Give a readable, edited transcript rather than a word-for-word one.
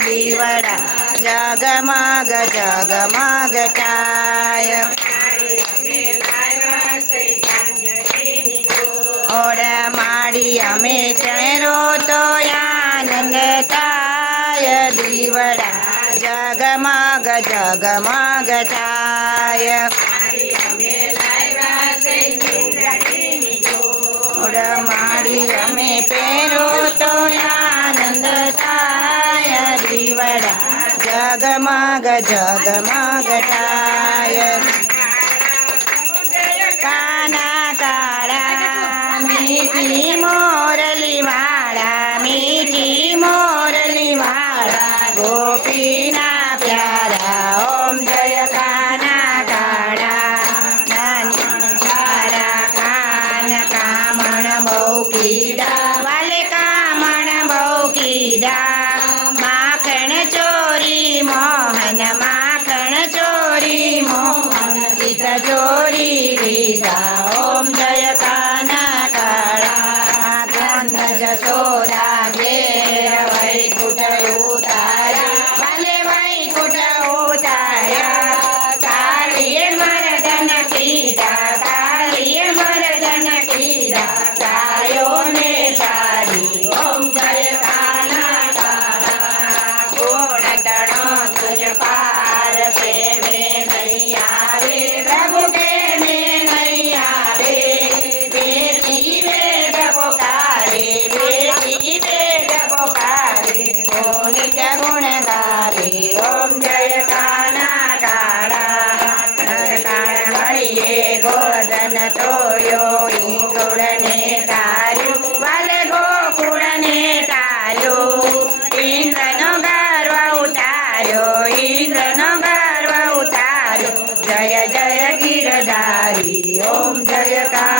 દીવડા જગમગ જગમગ થાય ઓડા માડી અમે તેરો તો આનંદ થાય દીવડા જગમગ જગમગ થાય ઓડા માડી અમે પહેરો તો આનંદ થાય દીવડા જગમગ જગમગ થાય કાના કાળા મીઠી મોરલી વાળા ગોપીના પ્યારા ઓમ જય કાના કાળા તારા કાન કામણ બહુ કીડા વાલે કામણ બહુ કીડા માખણ ચોરી મોહન સીતા ચોરી લીધા ઓમ જય કાના કાળા ગંધ જશોદા ઘેર વૈકુંઠ ઉતાર્યા વાલે વૈકુંઠ ઉતાર્યા કાળીએ મરદન કીધા ગાયોને સારી ઓમ જય કાના કાળા ગુણ તણો તુજ પાર પ્રેમે નહીં આવે પ્રભુ પ્રેમે નહીં આવે બેટી વેદ પોકારે ગોનિત ગુણ ગાવે ઓમ જય કાના કાળા નરકાળ મળીએ ગોર્ધન તોડ્યો ઈંગુળને તાર્યું વાલે ગોકુળને તાર્યું ઇન્દ્રનો ગર્વ ઉતાર્યો જય જય ગિરધારી ઓમ જય કા